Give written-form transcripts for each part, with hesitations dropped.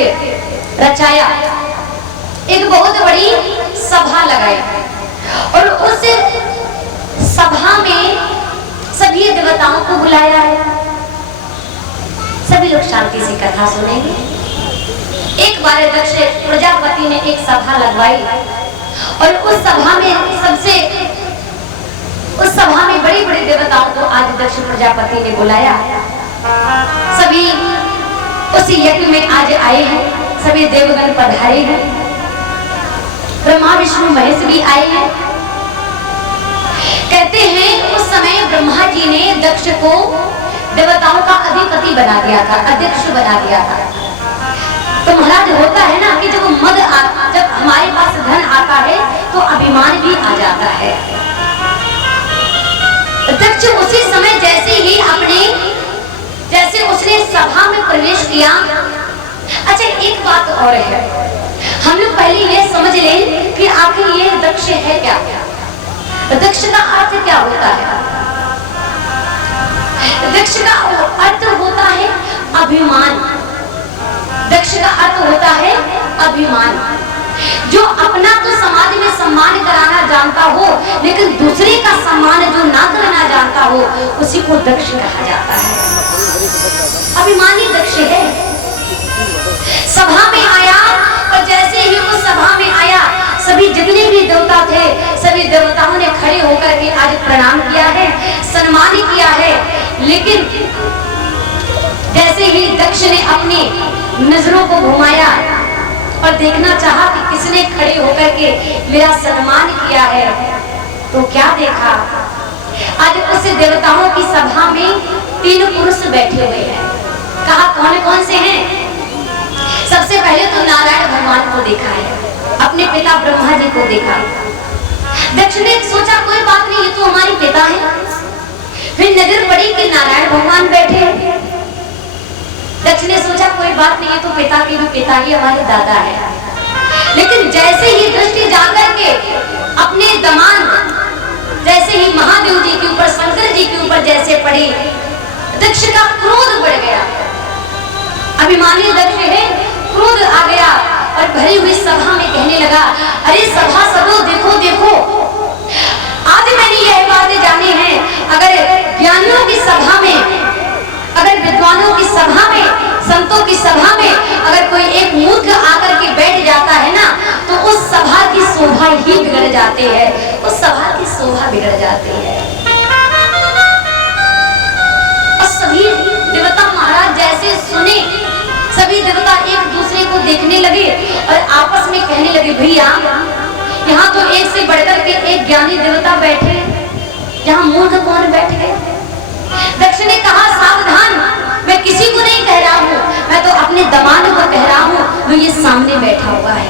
करके रचाया, एक बहुत बड़ी सभा लगाई और उस सभा में सभी देवताओं को बुलाया है। सभी लोग शांति से कथा सुनेंगे। एक बार दक्ष प्रजापति ने एक सभा लगवाई और उस सभा में बड़े बड़े देवताओं को आज दक्ष प्रजापति ने बुलाया। सभी उस यज्ञ में आज आए हैं, सभी देवगण पधारे हैं, ब्रह्मा विष्णु महेश भी आए हैं। कहते हैं उस समय ब्रह्मा जी ने दक्ष को देवताओं का अधिपति बना दिया था, अध्यक्ष बना दिया था। तो महाराज होता है ना कि जब हमारे पास धन आता है तो अभिमान भी आ जाता है। दक्ष उसी समय जैसे उसने सभा में प्रवेश किया। अच्छा, एक बात और है, हम लोग पहले ये समझ लें कि आखिर ये दक्ष है क्या? दक्ष का अर्थ क्या होता है? दक्ष का अर्थ होता है अभिमान। दक्ष का अर्थ होता है अभिमान। जो अपना तो समाज में सम्मान कराना जानता हो, लेकिन दूसरे का सम्मान जो ना करना जानता हो, उसी को दक्ष कहा जाता है। अभिमानी दक्ष है। सभा में आया और जैसे ही वो सभा में आया, सभी जितने भी देवता थे, सभी देवताओं ने खड़े होकर के आज प्रणाम किया है, सम्मान किया है। लेकिन जैसे ही दक्ष ने अपनी नजरों को घुमाया और देखना चाहा कि किसने खड़े होकर के मेरा सम्मान किया है, तो क्या देखा? आज उस देवताओं की सभा में 3 पुरुष बैठे हुए हैं। कहा कौन कौन से हैं? सबसे पहले तो नारायण भगवान को देखा है, अपने पिता ब्रह्मा जी को देखा। दक्ष ने सोचा कोई बात नहीं, ये तो हमारे पिता है। फिर नजर पड़ी कि नारायण भगवान बैठे हैं। दक्ष ने सोचा कोई बात नहीं, ये तो पिता के भी पिता ही हमारे दादा है। लेकिन जैसे ही दृष्टि जाकर के अपने दमाद जैसे ही महादेव जी के ऊपर, शंकर जी के ऊपर जैसे पड़ी, दक्ष का क्रोध बढ़ गया। अभिमानी दक्ष है, क्रोध आ गया और भरी हुई सभा में कहने लगा, अरे सभा सबो देखो देखो, आज मैंने यह बातें जानी है, अगर ज्ञानियों की सभा में, अगर विद्वानों की सभा में, संतों की सभा में अगर कोई एक मूर्ख आकर के बैठ जाता है ना, तो उस सभा की शोभा ही बिगड़ जाती है, उस सभा की शोभा बिगड़ जाती है। और सभी देवता महाराज जैसे सुने, सभी देवता एक दूसरे को देखने लगे और आपस में कहने लगे, भैया यहाँ तो एक से बढ़कर के एक ज्ञानी देवता बैठे, यहाँ मूर्ख कौन बैठ गए? दक्ष ने कहा सावधान, मैं किसी को नहीं कह रहा हूँ, मैं तो अपने दमाद को कह रहा हूँ, वो ये सामने बैठा हुआ है।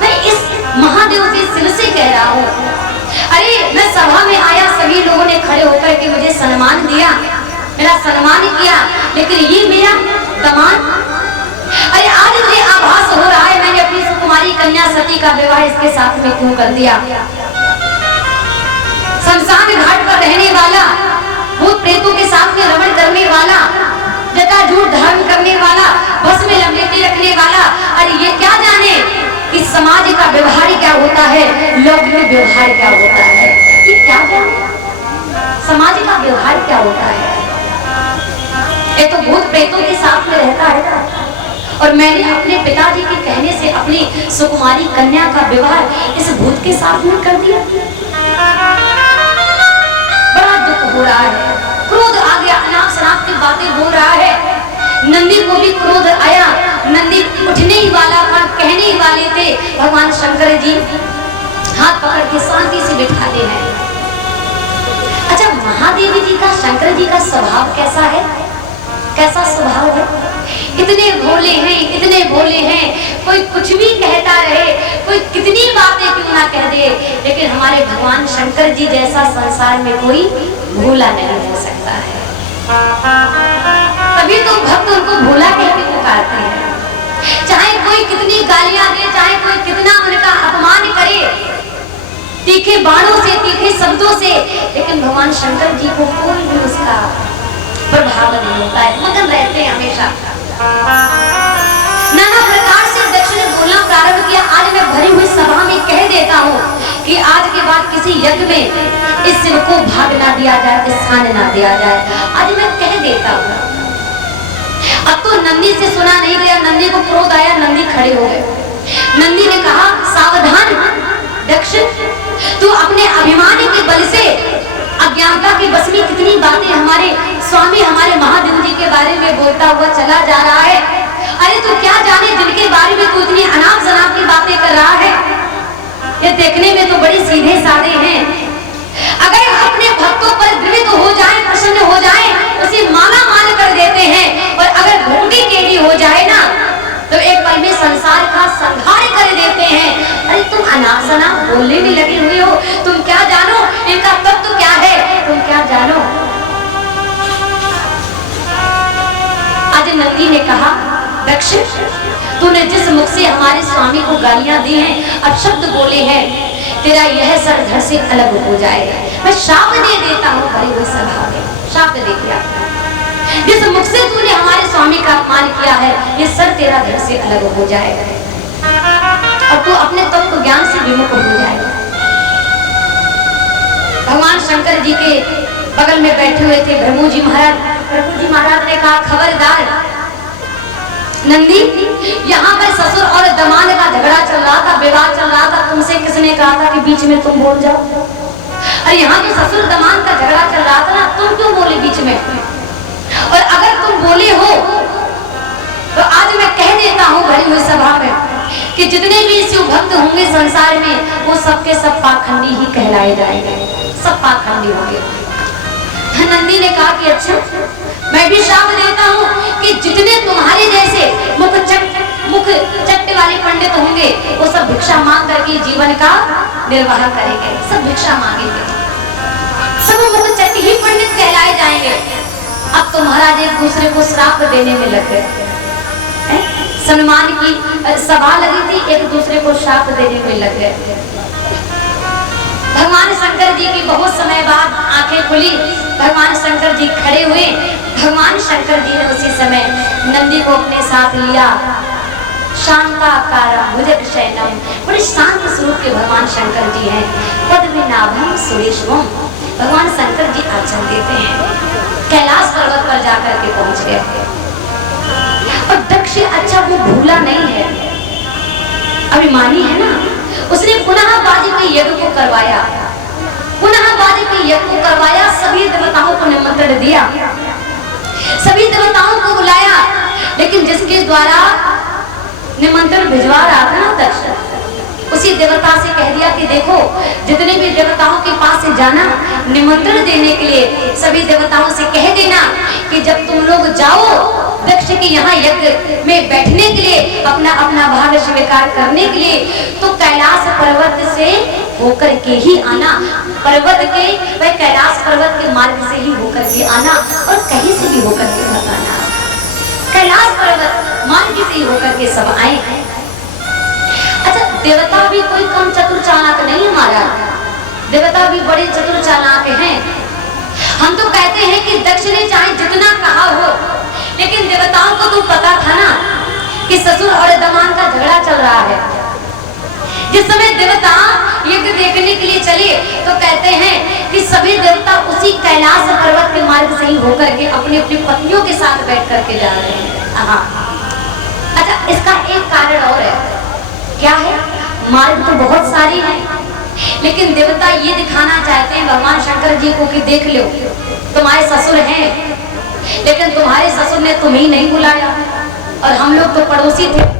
मैं इस महादेव के सिर से कह रहा हूँ। अरे मैं सभा में आया, सभी लोगों ने खड़े होकर के मुझे सम्मान दिया, मेरा सम्मान किया, लेकिन ये मेरा दमाद, अरे आज मुझे आभास हो रहा है मैंने अपनी सुकुमारी कन्या सती का विवाह इसके साथ में क्यों कर दिया। शमशान घाट पर रहने वाला, भूत प्रेतों के साथ में रमण करने वाला, जटाजूट धारण करने वाला, बस में लपेटे रखने वाला, अरे ये क्या जाने कि समाज का व्यवहार क्या होता है, लौकिक व्यवहार क्या होता है, ये क्या जाने समाज का व्यवहार क्या होता है। ये तो भूत प्रेतों के साथ में रहता है ना, और मैंने अपने पिताजी के कहने से अपनी सुकुमारी कन्या का विवाह इस भूत के साथ में कर दिया। बड़ा दुख हो रहा है, क्रोध आ गया, अनाप शनाप की बातें हो रहा है। नंदी को भी क्रोध आया, नंदी उठने ही वाला था, कहने ही वाले थे, भगवान शंकर जी हाथ पकड़ के शांति से बिठाते हैं। अच्छा, महादेवी जी का, शंकर जी का स्वभाव कैसा है? कैसा स्वभाव है? इतने भोले हैं, इतने भोले हैं, कोई कुछ भी कहता रहे, कोई कितनी बातें क्यों ना कह दे, लेकिन हमारे भगवान शंकर जी जैसा संसार में कोई भोला नहीं हो सकता है। तभी तो भक्त उनको भोला कह के पुकारते हैं। चाहे कोई कितनी गालियां दे, चाहे कोई कितना उनका अपमान करे, तीखे बाणों से, तीखे शब्दों से, लेकिन भगवान शंकर जी को कोई भी उसका प्रभाव नहीं होता है, मगन रहते हैं हमेशा। भरी हुई सभा में कह देता हूँ कि आज के बाद किसी यज्ञ में इस शिव को भाग ना दिया जाए, स्थान ना दिया जाए। आज मैं कह देता हूँ। अब तो नंदी से सुना नहीं गया, नंदी को क्रोध आया, नंदी खड़े हो गए। नंदी ने कहा, सावधान दक्ष, तू अपने अभिमान के बल से अज्ञानता की बस में कितनी बातें हमारे स्वामी हमारे महादेव जी के बारे में बोलता हुआ चला जा रहा है। अरे तू क्या जाने जिनके बारे में तू इतनी अनाप शनाप की बातें कर रहा है। ये देखने में तो बड़े सीधे साधे हैं। अगर अपने भक्तों पर द्रवित हो जाए, प्रसन्न हो जाए, उसे माला माल कर देते हैं। और अगर ढूंढी टेढ़ी हो जाए ना तो एक पल में संसार का संहार कर देते हैं। अरे तुम अनाप शनाप बोलने में लगे हुए हो, तुम क्या जानो इनका तत्व क्या है, तुम क्या जानो। आज नंदी ने कहा, दक्ष, तूने जिस मुख से हमारे स्वामी को गालियां दी हैं, अपशब्द बोले हैं, तेरा यह सर धड़ से अलग हो जाएगा। मैं शाप दे देता हूँ भरी हुई सभा में, शाप दे दिया। जिस मुख से तूने हमारे स्वामी का अपमान किया है, ये सर तेरा धड़ से अलग हो जाएगा और तू अपने तत्व ज्ञान से विमुख हो जाएगा। भगवान शंकर जी के बगल में बैठे हुए थे ब्रह्मू जी महाराज। ब्रह्मू जी महाराज ने कहा, खबरदार नंदी, यहाँ पर ससुर और दमाद का झगड़ा चल रहा था, विवाद चल रहा था, तुमसे किसने कहा था कि बीच में तुम बोल जाओ। अरे यहाँ तो ससुर दमाद का झगड़ा चल रहा था ना, तुम क्यों बोले बीच में। और अगर तुम बोले हो तो आज मैं कह देता हूँ भरी हुई सभा में कि जितने भी शिव भक्त होंगे संसार में, वो सबके सब पाखंडी ही कहलाए जाएंगे, सब पाखंडी होंगे। नंदी ने कहा कि अच्छा, मैं भी शाप देता हूँ कि जितने तुम्हारे जैसे मुख चट्ट वाले पंडित होंगे, वो सब भिक्षा मांग करके जीवन का निर्वाह करेंगे, सब भिक्षा मांगेंगे, सब मुख चट्ट ही पंडित कहलाए जाएंगे। अब तो महाराज एक दूसरे को श्राप देने में लग गए। सम्मान की सभा लगी थी, एक दूसरे को श्राप देने में लग गए। भगवान शंकर जी की बहुत समय बाद आंखें खुली, भगवान शंकर जी खड़े हुए। भगवान शंकर जी ने उसी समय नंदी को अपने साथ लिया। शांताकारा भुजग शयनम, बड़े शांत स्वरूप के भगवान शंकर जी हैं। पद्मनाभम सुरेशवम, भगवान शंकर जी आचरण देते हैं। कैलाश पर्वत पर जाकर के पहुंच गए। और दक्ष अच्छा वो भूला नहीं है, अभिमानी है ना, उसने पुनः वाजपेयी यज्ञ को करवाया, पुनः वाजपेयी यज्ञ को करवाया। सभी देवताओं को निमंत्रण दिया, सभी देवताओं को बुलाया, लेकिन जिसके द्वारा निमंत्रण भिजवा रहा था ना दक्ष, उसी देवता से कह दिया कि देखो, जितने भी देवताओं के पास से जाना निमंत्रण देने के लिए, सभी देवताओं से कह देना कि जब तुम लोग जाओ दक्ष के यहाँ यज्ञ में बैठने के लिए, अपना अपना भाग स्वीकार करने के लिए, तो कैलाश पर्वत से होकर के ही आना, पर्वत के वह कैलाश पर्वत के मार्ग से ही होकर के आना और कहीं से भी होकर के मत आना। कैलाश पर्वत मार्ग से ही होकर के सब आए। अच्छा, देवता भी कोई कम चतुर चालाक नहीं है महाराज, देवता भी बड़े चतुर चालाक हैं। हम तो कहते हैं कि दक्ष ने चाहे जितना कहा हो, लेकिन देवताओं को तो पता था ना कि ससुर और दमाद का झगड़ा चल रहा है। जिस समय देवता यज्ञ देखने के लिए चले तो कहते हैं कि सभी देवता उसी कैलाश पर्वत के मार्ग से ही होकर के अपनी अपनी पत्नियों के साथ बैठ करके जा रहे हैं। अच्छा, इसका एक कारण और है, क्या है? मार्ग तो बहुत सारी है, लेकिन देवता ये दिखाना चाहते हैं भगवान शंकर जी को कि देख लो, तुम्हारे ससुर हैं, लेकिन तुम्हारे ससुर ने तुम्हें नहीं बुलाया और हम लोग तो पड़ोसी थे।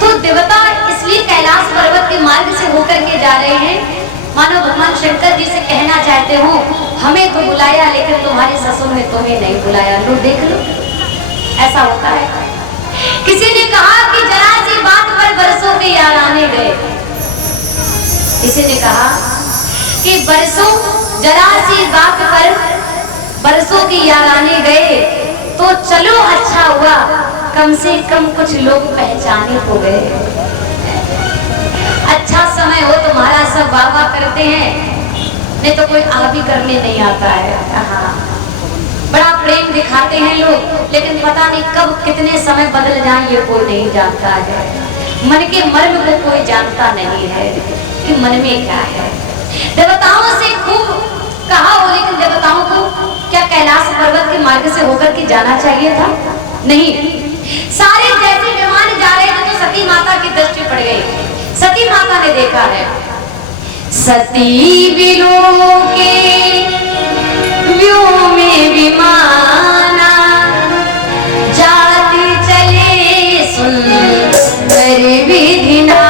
तो देवता इसलिए कैलाश पर्वत के मार्ग से होकर के जा रहे हैं, मानो भगवान शंकर जी से कहना चाहते हो, हमें तो बुलाया लेकिन तुम्हारे ससुर ने तुम्हें नहीं बुलाया, लो देख लो। ऐसा होता है। किसी ने कहा कि जरा सी बात पर बरसों के याराने गए, किसी ने कहा कि बरसों जरा सी बात पर बरसों के याराने गए, तो चलो अच्छा हुआ कम से कम कुछ लोग पहचाने हो गए। अच्छा समय हो तो महाराज सब वाह वाह करते हैं, नहीं तो कोई आ भी करने नहीं आता है। बड़ा प्रेम दिखाते हैं लोग, लेकिन पता नहीं कब कितने समय बदल जाए ये कोई नहीं जानता है। मन के मर्म को कोई जानता नहीं है कि मन में क्या है। देवताओं से खूब कहा हो, लेकिन देवताओं को क्या कैलाश पर्वत के मार्ग से होकर के जाना चाहिए था? नहीं। सारे जैसे विमान जा रहे थे तो सती माता की दृष्टि पड़ गई। सती माता ने देखा है, सती विलोके व्योमे विमाना जाति चले सुंदर विधिना।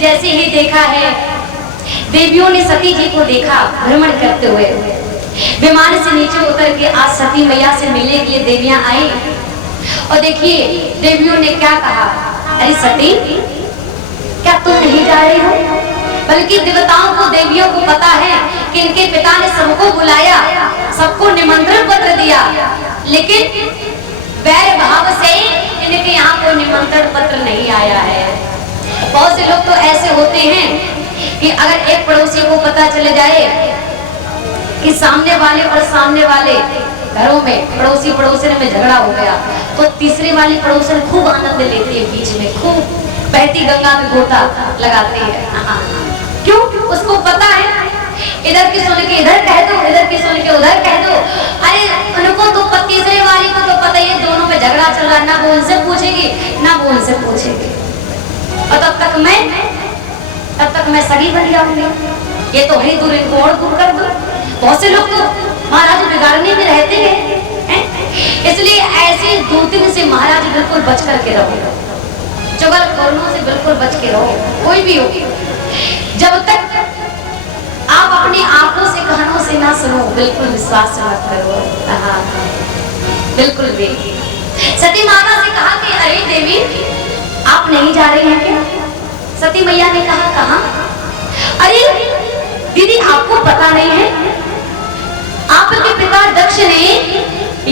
जैसे ही देखा है, देवियों ने सती जी को देखा भ्रमण करते हुए। विमान से नीचे उतर के आज सती मैया से मिलने के लिए देवियां आई। और देखिए देवियों ने क्या कहा, अरे सती क्या तुम नहीं जा रही हो? बल्कि देवताओं को, देवियों को पता है कि इनके पिता ने सबको बुलाया, सबको निमंत्रण पत्र दिया, लेकिन वैर भाव से इनके यहाँ कोई निमंत्रण पत्र नहीं आया है। बहुत से लोग तो ऐसे होते हैं कि अगर एक पड़ोसी को पता चले जाए कि सामने वाले और सामने वाले घरों में पड़ोसी पड़ोसन में झगड़ा हो गया, तो तीसरे वाली पड़ोसन खूब आनंद लेती है, बीच में खूब बहती गंगा में गोता लगाती है। क्यों? उसको पता है इधर की सुन के इधर कह दो, इधर की सुन के उधर कह दो। अरे उनको तो तीसरे वाली को तो पता ही है दोनों में झगड़ा चल रहा है, ना वो उनसे पूछेगी ना वो उनसे पूछेगी, और तब तक मैं सगी बन जाऊंगी। ये तो है दूर, इनको और दूर कर दो। बहुत से लोग तो महाराज बिगाड़ने में रहते हैं, इसलिए ऐसे दूतिन से महाराज बिल्कुल बच करके रहो, चुगलखोरों से बिल्कुल बच के रहो। कोई भी हो, जब तक आप अपनी आंखों से कानों से ना सुनो, बिल्कुल विश्वास मत करो। हाँ बिल्कुल भी। सती माता से कहा कि अरे देवी आप नहीं जा रही हैं क्या? सती मैया ने कहा कहाँ? अरे दीदी आपको पता नहीं है, आपके पिता दक्ष ने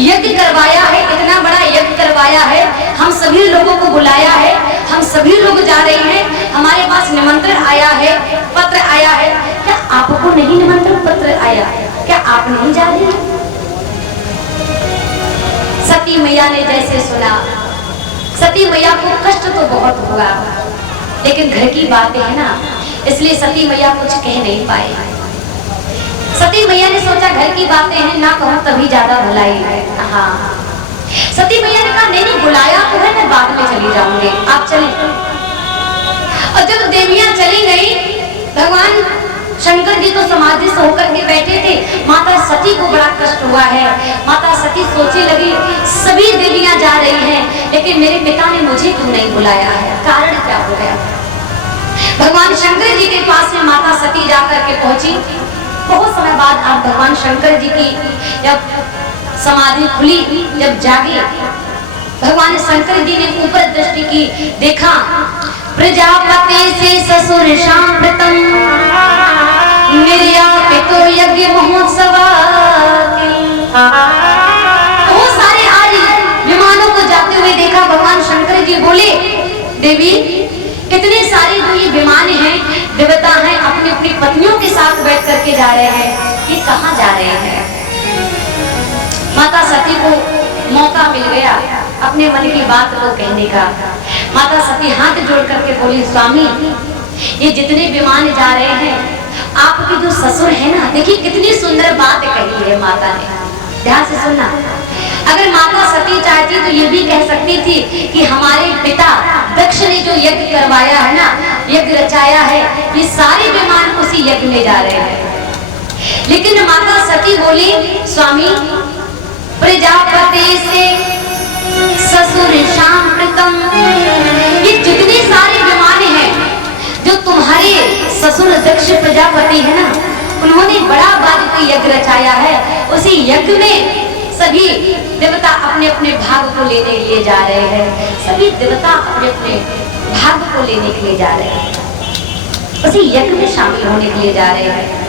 यज्ञ करवाया है, इतना बड़ा यज्ञ करवाया है, हम सभी लोगों को बुलाया है, हम सभी लोग जा रहे हैं, हमारे पास निमंत्रण आया है, पत्र आया है। क्या आपको नहीं निमंत्रण पत्र आया? क्या आप नहीं जा रही हैं? सती मैया ने जैसे सुना, सती मैया को कष्ट तो बहुत हुआ, लेकिन घर की बातें है ना, इसलिए सती मैया कुछ कह नहीं पाई। सती मैया ने सोचा घर की बातें हैं, ना कहूं तभी ज्यादा भलाई है। हाँ सती मैया ने कहा नहीं बुलाया तो है, मैं बाद में चली जाऊंगी, आप चलें। और जब देवियां चली गई, भगवान शंकर जी तो समाधि से होकर के बैठे थे, माता सती को बड़ा कष्ट हुआ है। माता सती सोचने लगी सभी देवियां जा रही हैं, लेकिन मेरे पिता ने मुझे क्यों नहीं बुलाया है, कारण क्या हो गया? भगवान शंकर जी के पास में माता सती जाकर के पहुंची। बहुत समय बाद आप भगवान शंकर जी की जब समाधि खुली, जब जागी, भगवान शंकर जी ने ऊपर दृष्टि की, देखा प्रजापति से ससुर शांप्रतम निर्यापितो यज्ञ महोत्सव। बहुत सारे आज विमानों को जाते हुए देखा। भगवान शंकर जी बोले देवी कितने सारे जो ये विमान हैं, देवता हैं, अपनी अपनी पत्नियों के साथ बैठ करके जा रहे हैं, ये कहाँ जा रहे हैं? माता सती को मौका मिल गया अपने मन की बात को कहने का। माता सती हाथ जोड़ करके बोली स्वामी ये जितने विमान जा रहे हैं आपकी जो ससुर है ना, देखिए कितनी सुंदर बात कही है माता ने, ध्यान से सुनना। अगर माता सती चाहती तो ये भी कह सकती थी कि हमारे पिता दक्ष ने जो यज्ञ करवाया है ना, यज्ञ रचाया है, ये सारे विमान उसी यज्ञ में जा रहे हैं। लेकिन माता सती बोली, स्वामी प्रजापति से ससुर शांतम, ये जितने सारे विमान हैं जो तुम्हारे ससुर दक्ष प्रजापति है ना, उन्होंने बड़ा बारीक यज्ञ रचाया है, उसी यज्ञ में सभी देवता अपने अपने भाग को लेने के लिए जा रहे हैं, सभी देवता अपने अपने भाग को लेने के लिए जा रहे हैं, उसी यज्ञ में शामिल होने के लिए जा रहे हैं।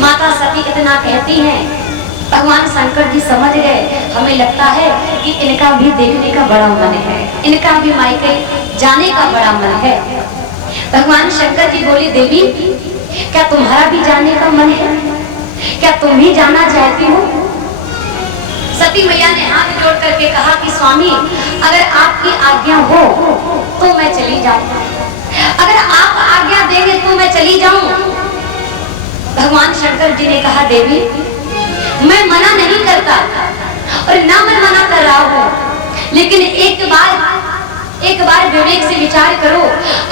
माता सती इतना कहती हैं, भगवान शंकर जी समझ गए, हमें लगता है कि इनका भी देखने का बड़ा मन है, इनका भी मायके जाने का बड़ा मन है। भगवान शंकर जी बोले, देवी क्या तुम्हारा भी जाने का मन है, क्या तुम भी जाना चाहती हो? सती मैया ने हाथ जोड़ करके कहा कि स्वामी अगर आपकी आज्ञा हो तो मैं चली जाऊं, अगर आप आज्ञा देंगे तो मैं चली जाऊं। भगवान शंकर जी ने कहा, देवी मैं मना नहीं करता और ना मैं मना कर रहा हूं, लेकिन एक बार विवेक से विचार करो।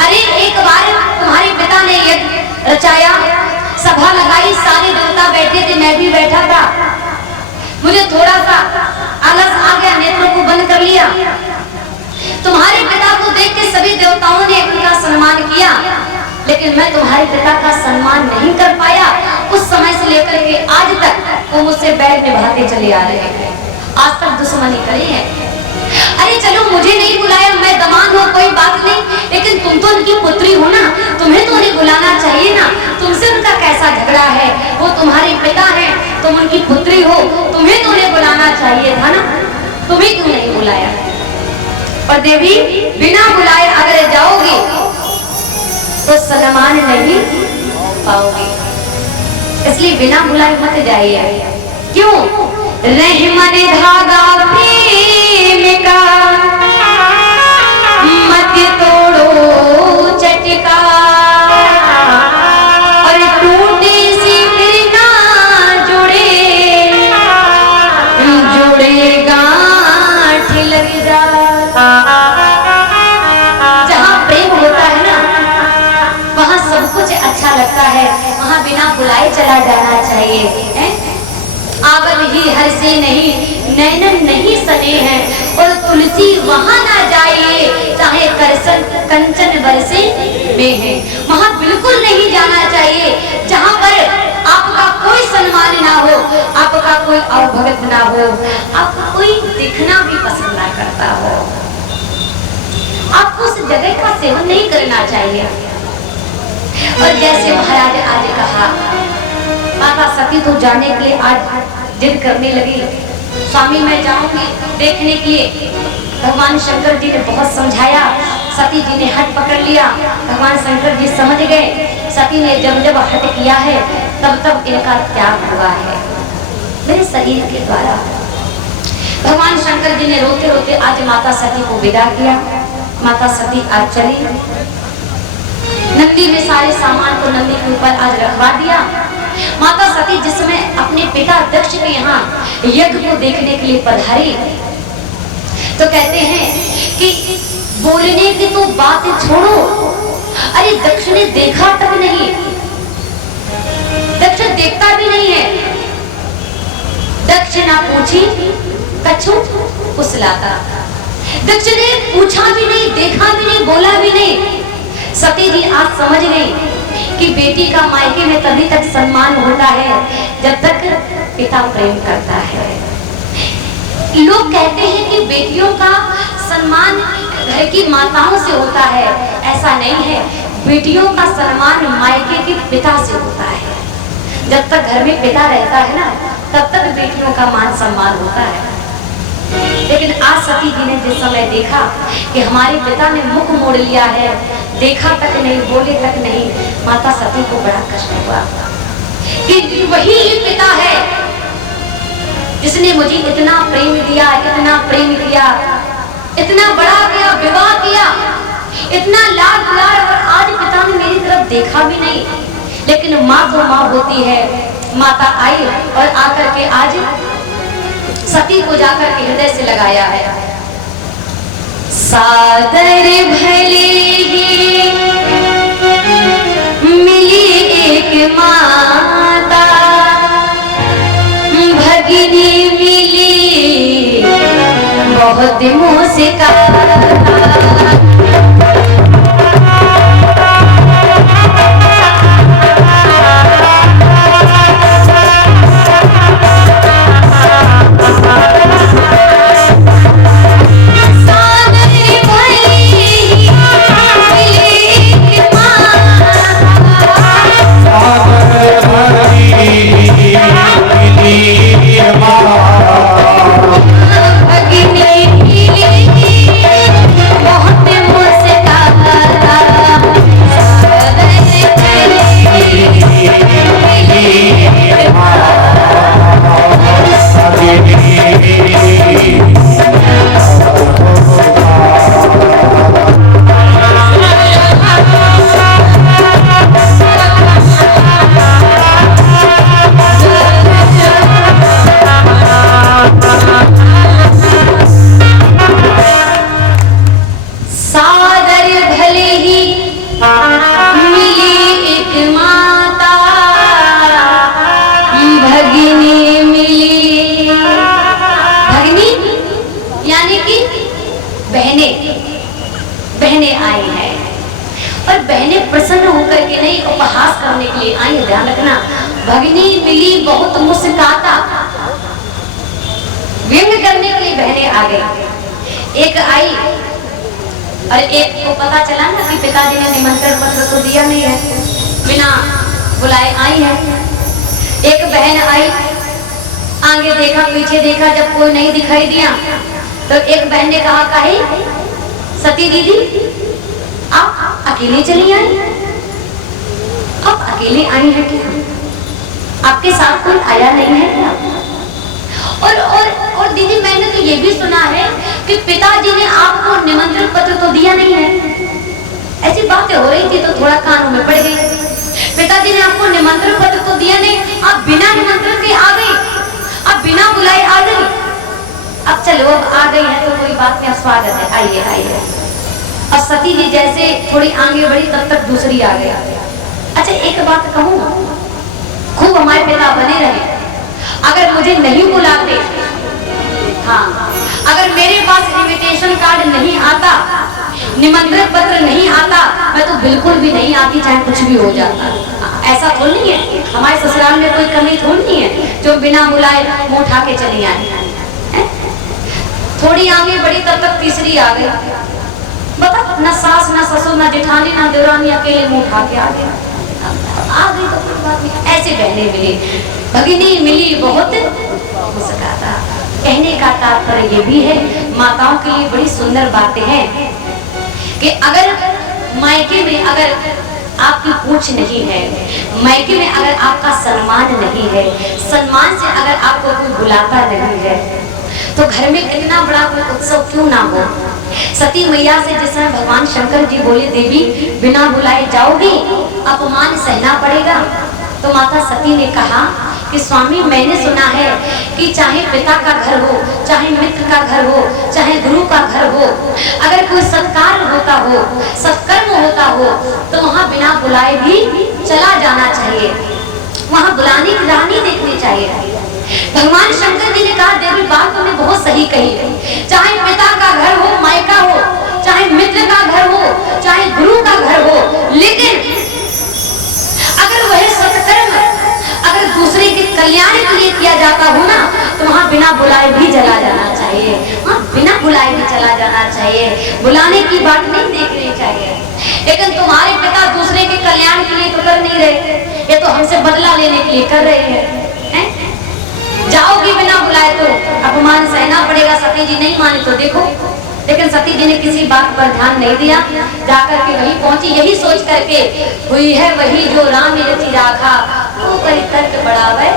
अरे एक बार तुम्हारे पिता ने यज्ञ रचाया, सभा लगाई, सारे देवता बैठे थे, मैं भी बैठा था, मुझे थोड़ा सा आलस आ गया, नेत्रों को बंद कर लिया। तुम्हारे पिता को देख के सभी देवताओं ने उनका सम्मान किया, लेकिन मैं तुम्हारे पिता का सम्मान नहीं कर पाया। उस समय से लेकर के आज तक वो मुझसे बैर निभाते चले आ रहे हैं, आज तक दुश्मनी करी है। अरे चलो मुझे नहीं बुलाया, मैं दमान हूँ, कोई बात नहीं, लेकिन तुम तो उनकी पुत्री हो ना, तुम्हें तो उन्हें बुलाना चाहिए ना। तुमसे उनका कैसा झगड़ा है, वो तुम्हारे पिता हैं, तुम उनकी पुत्री हो, तुम्हें तो उन्हें बुलाना चाहिए था ना, तुम्हें क्यों नहीं बुलाया? पर देवी बिना बुलाए अगर जाओगी तो सम्मान नहीं पाओगी, इसलिए बिना बुलाए मत जाइए। क्यों? रहमन धागा प्रेम का मत तोड़ो चटका, और टूटे से फिर ना जुड़े, जुड़े गांठ लग जा। जहाँ प्रेम होता है ना, वहाँ सब कुछ अच्छा लगता है, वहाँ बिना बुलाए चला जाना चाहिए, है? आवल ही हर से नहीं, नैनन नहीं सने हैं, और तुलसी वहाँ ना जाइए चाहे करसन कंचन बरसे में है। वहाँ बिल्कुल नहीं जाना चाहिए जहाँ पर आपका कोई सम्मान ना हो, आपका कोई अवभगत ना हो, आपको कोई दिखना भी पसंद ना करता हो। आपको उस जगह का सेवन नहीं करना चाहिए। और जैसे महाराज आज कहा, माता सती तो जाने के लिए आज जिद करने लगी, स्वामी मैं जाऊंगी देखने के लिए। भगवान शंकर जी ने बहुत समझाया, सती जी ने हट पकड़ लिया। भगवान शंकर जी समझ गए, सती ने जब जब हट किया है तब तब इनका त्याग हुआ है मेरे शरीर के द्वारा। भगवान शंकर जी ने रोते रोते आज माता सती को विदा किया। माता सती आज चली, नंदी में सारे सामान को नंदी के ऊपर आज रखवा दिया। माता सती जिसमें अपने पिता दक्ष के यहाँ यज्ञ को देखने के लिए पधारी, तो कहते हैं कि बोलने की तो बात छोड़ो, अरे दक्ष ने देखा तक नहीं, दक्ष देखता भी नहीं है। दक्ष ना पूछी कछु कुसलाता, दक्ष ने पूछा भी नहीं, देखा भी नहीं, बोला भी नहीं। सती जी आज समझ गई कि बेटी का मायके में तभी तक सम्मान होता है जब तक पिता प्रेम करता है। लोग कहते हैं कि बेटियों का सम्मान घर की माताओं से होता है, ऐसा नहीं है। बेटियों का सम्मान मायके के पिता से होता है। जब तक घर में पिता रहता है ना, तब तक बेटियों का मान सम्मान होता है। लेकिन आज सती जी ने जिस समय देखा कि हमारे पिता ने मुख मोड़ लिया है, देखा तक नहीं, बोले तक नहीं, माता सती को बड़ा कष्ट हुआ कि वही पिता है जिसने मुझे इतना प्रेम दिया, इतना प्रेम किया, इतना बड़ा किया, विवाह किया, इतना लाड दुलार, और आज पिता ने मेरी तरफ देखा भी नहीं। लेकिन माँ तो माँ होती है। माता आई और आकर के आज सती को जाकर के हृदय से लगाया है। सादर भले ही मिली एक माता, भगिनी मिली बहुत मुस्काता। बहनें आई हैं और बहनें प्रसन्न होकर के नहीं उपहास करने के लिए आई। ध्यान रखना, भगिनी मिली बहुत मुस्काता, व्यंग करने के लिए बहनें आ गई। एक आई और एक को पता चला ना कि पिताजी ने निमंत्रण पत्र तो दिया नहीं है, बिना बुलाए आई है। एक बहन आई, आगे देखा पीछे देखा, जब कोई नहीं दिखाई दिया तो एक बहन ने कहा, काहे सती दीदी आप अकेले चली आई? आप अकेले आई हैं क्या? आपके साथ कोई आया नहीं है क्या? और दीदी मैंने तो ये भी सुना है कि पिताजी ने आपको निमंत्रण पत्र तो दिया नहीं है। ऐसी बातें हो रही थी तो थोड़ा कानों में पड़ गई। पिताजी ने आपको निमंत्रण पत्र तो दिया नहीं, आप बिना निमंत्रण के आ गई, आप बिना बुलाए आ गई। अब चलो अब आ गई है तो कोई बात नहीं, स्वागत है, आइए आइए। और सती जी जैसे थोड़ी आगे बढ़ी तब तक दूसरी आ गई। अच्छा एक बात कहूँ, खूब हमारे पिता बने रहे, अगर मुझे नहीं बुलाते, हाँ अगर मेरे पास इनविटेशन कार्ड नहीं आता, निमंत्रण पत्र नहीं आता, मैं तो बिल्कुल भी नहीं आती, चाहे कुछ भी हो जाता। ऐसा थोड़ी नहीं है, हमारे ससुराल में कोई कमी थोड़ी नहीं है जो बिना बुलाए मुंह उठा के चली आई। थोड़ी आगे बढ़ी तब तक तीसरी आ गई। बता, ना सास ना ससुर ना जेठानी ना देवरानी, अकेले मुंह उठा के आ गई तो कोई बात नहीं। ऐसे बहनें मिली, भगिनी मिली बहुत मुस्काता। कहने का तात्पर्य ये भी है, माताओं के लिए बड़ी सुंदर बातें हैं कि अगर मायके में अगर आपकी पूछ नहीं है, मायके में अगर आपका सम्मान नहीं है, सम्मान से अगर आपको कोई बुलाता नहीं है, तो घर में कितना बड़ा कोई उत्सव क्यों ना हो। सती मैया से जिस समय भगवान शंकर जी बोले, देवी बिना बुलाए जाओगी, अपमान सहना पड़ेगा, तो माता सती ने कहा कि स्वामी मैंने सुना है कि चाहे पिता का घर हो, चाहे मित्र का घर हो, चाहे गुरु का घर हो, अगर कोई सत्कार होता हो, सत्कर्म होता हो, तो वहाँ बिना बुलाए भी चला जाना चाहिए, वहाँ बुलाने की राह नहीं देखनी चाहिए। भगवान शंकर जी ने कहा, देवी बात तुमने बहुत सही कही, चाहे पिता का घर हो, मायका हो, चाहे मित्र का घर हो, चाहे गुरु का घर हो, लेकिन अगर वह सत्कर्म अगर दूसरे के कल्याण के लिए किया जाता हो ना, तो वहाँ बिना बुलाए भी चला जाना चाहिए, हाँ बिना बुलाए भी चला जाना चाहिए, बुलाने की बात नहीं देखनी चाहिए। लेकिन तुम्हारे पिता दूसरे के कल्याण के लिए तो कर नहीं रहे, ये तो हमसे बदला लेने के लिए कर रहे हैं। जाओगी बिना बुलाए तो अपमान सहना पड़ेगा। सती जी नहीं मानी तो देखो, लेकिन सती जी ने किसी बात पर ध्यान नहीं दिया, जाकर के वही पहुंची, यही सोच करके हुई है वही जो राम रति राखा, वो वही तर्क बढ़ावे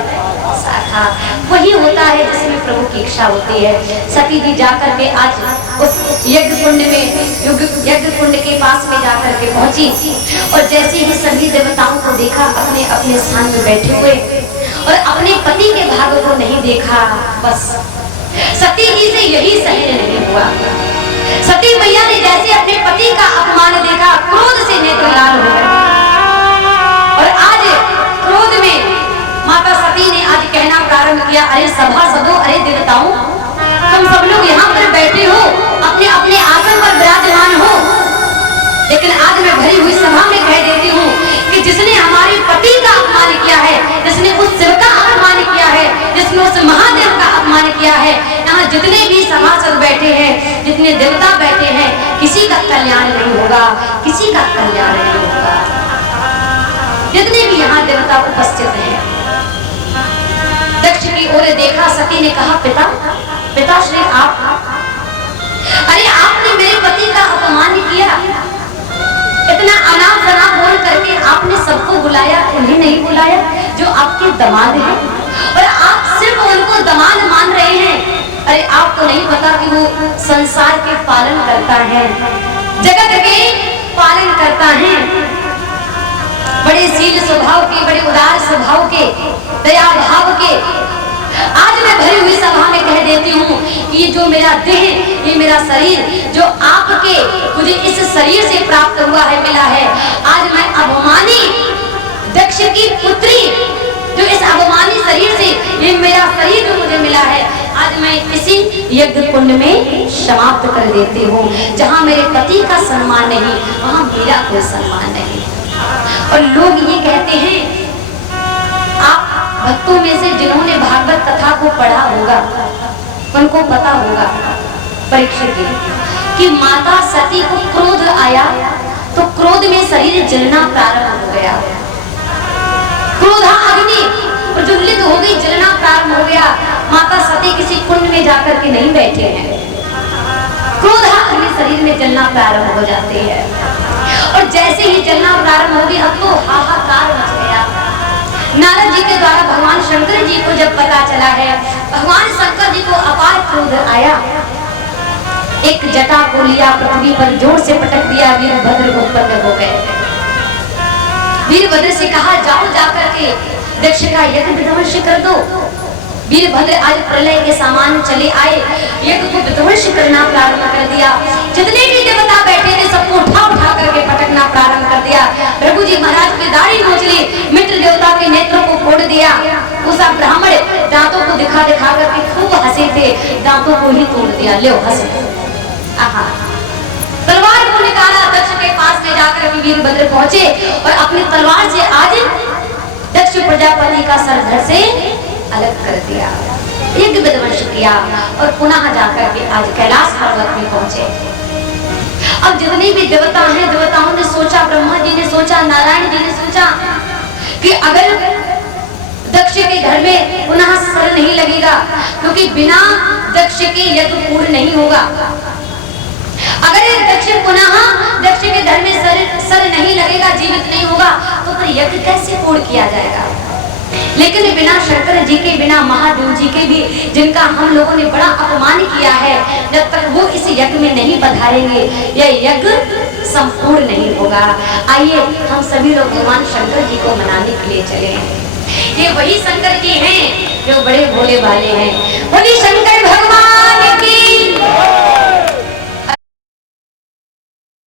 शाखा। वही होता है जिसमें प्रभु की इच्छा होती है। सती जी जाकर के आज उस यज्ञ कुंड में यज्ञ कुंड के पास में जाकर के पहुंची और जैसे ही सभी देवताओं को देखा अपने अपने स्थान में बैठे हुए और अपने पति के भाग को नहीं देखा, बस सती जी से यही सहन नहीं हुआ। सती मैया ने जैसे अपने पति का अपमान देखा, क्रोध से नेत्र लाल हो गए और आज क्रोध में माता सती ने आज कहना प्रारंभ किया, अरे सभासदों, अरे देवताओं, तुम सब लोग यहाँ पर बैठे हो, अपने अपने आसन पर विराजमान हो, लेकिन आज मैं भरी हुई सभा में कह देती हूँ कि जिसने हमारे पति का अपमान किया है, जिसने उस शिव का अपमान किया है, जिसने उस महादेव का अपमान किया है, यहाँ जितने भी सभासद बैठे हैं, जितने देवता बैठे हैं, किसी का कल्याण नहीं होगा, किसी का कल्याण नहीं होगा। जितने भी यहाँ देवता उपस्थित हैं, दक्ष की ओर देखा, सती ने कहा, पिताश्री आप, अरे आपने मेरे पति का अपमान किया, इतना अनाप शनाप बोल करके आपने सबको बुलाया, उन्हें नहीं बुलाया जो आपके दामाद हैं, और आप सिर्फ उनको दामाद मान रहे हैं। अरे आपको नहीं पता कि वो संसार के पालन करता है, जगत के पालन करता है, बड़े शील स्वभाव के, बड़े उदार स्वभाव के, दया भाव के। आज मैं भरी हुई सभा में कह देती हूँ कि ये जो मेरा देह, ये मेरा शरीर जो आपके मुझे इस शरीर से प्राप्त हुआ है, मिला है, आज मैं अभिमानी दक्ष की पुत्री, जो इस अभिमानी शरीर से ये मेरा शरीर जो मुझे मिला है, आज मैं इसी यज्ञ कुंड में समाप्त कर देती हूँ। जहाँ मेरे पति का सम्मान नहीं, वहाँ मेरा कोई सम्मान नहीं। और लोग ये कहते हैं, आप भक्तों में से जिन्होंने भागवत कथा को पढ़ा होगा उनको पता होगा परीक्षित कि माता सती को क्रोध आया तो क्रोध में शरीर जलना प्रारंभ हो गया, क्रोधा अग्नि प्रज्वलित हो गई, जलना प्रारंभ हो गया। माता सती किसी कुंड में जाकर के नहीं बैठे हैं, क्रोधा अग्नि शरीर में जलना प्रारंभ हो जाते हैं और जैसे ही जलना प्रारंभ होगी, अब तो हाहाकार मच गया। नारद जी के द्वारा भगवान शंकर जी को जब पता चला है, भगवान शंकर जी को अपार क्रोध आया, एक जटा को लिया, पृथ्वी पर जोर से पटक दिया, वीरभद्र उत्पन्न हो गए। वीरभद्र से कहा, जाओ जाकर के दक्ष का यज्ञ विध्वंस कर दो। वीरभद्र आज प्रलय के सामान चले आए, यज्ञ को विध्वंस करना प्रारंभ कर दिया। जितने भी देवता बैठे थे सबको उठा उठा करके पटकना प्रारंभ कर दिया। प्रभु जी महाराज की दाढ़ी नोच ली, मित्र देवता के नेत्रों को फोड़ दिया। उसा ब्राह्मण दांतों को दिखा दिखा करके खूब हंसे थे, दांतों को ही तोड़ दिया। ले हंस, तलवार को निकाला, दक्ष के पास में जाकर के वीरभद्र पहुंचे और अपनी तलवार से आज दक्ष प्रजापति का सर धड़ से अलग कर दिया, यज्ञ विध्वंस किया और पुनः जाकर के आज कैलाश पर्वत में पहुंचे। अब जितने भी देवता हैं, देवताओं ने सोचा, ब्रह्मा जी ने सोचा, नारायण जी ने सोचा कि अगर दक्ष के घर में पुनः सर नहीं लगेगा, क्योंकि बिना दक्ष के यज्ञ पूर्ण नहीं होगा। अगर दक्ष पुनः दक्ष के घर में सर नहीं लगेगा, जीवित नहीं होगा, तो फिर यज्ञ कैसे पूर्ण किया जाएगा। लेकिन बिना शंकर जी के, बिना महादेव जी के भी, जिनका हम लोगों ने बड़ा अपमान किया है, जब तक वो इस यज्ञ में नहीं पधारेंगे यह यज्ञ संपूर्ण नहीं होगा। आइए हम सभी लोग भगवान शंकर जी को मनाने के लिए चले। ये वही शंकर जी हैं जो बड़े भोले भाले हैं। बोली शंकर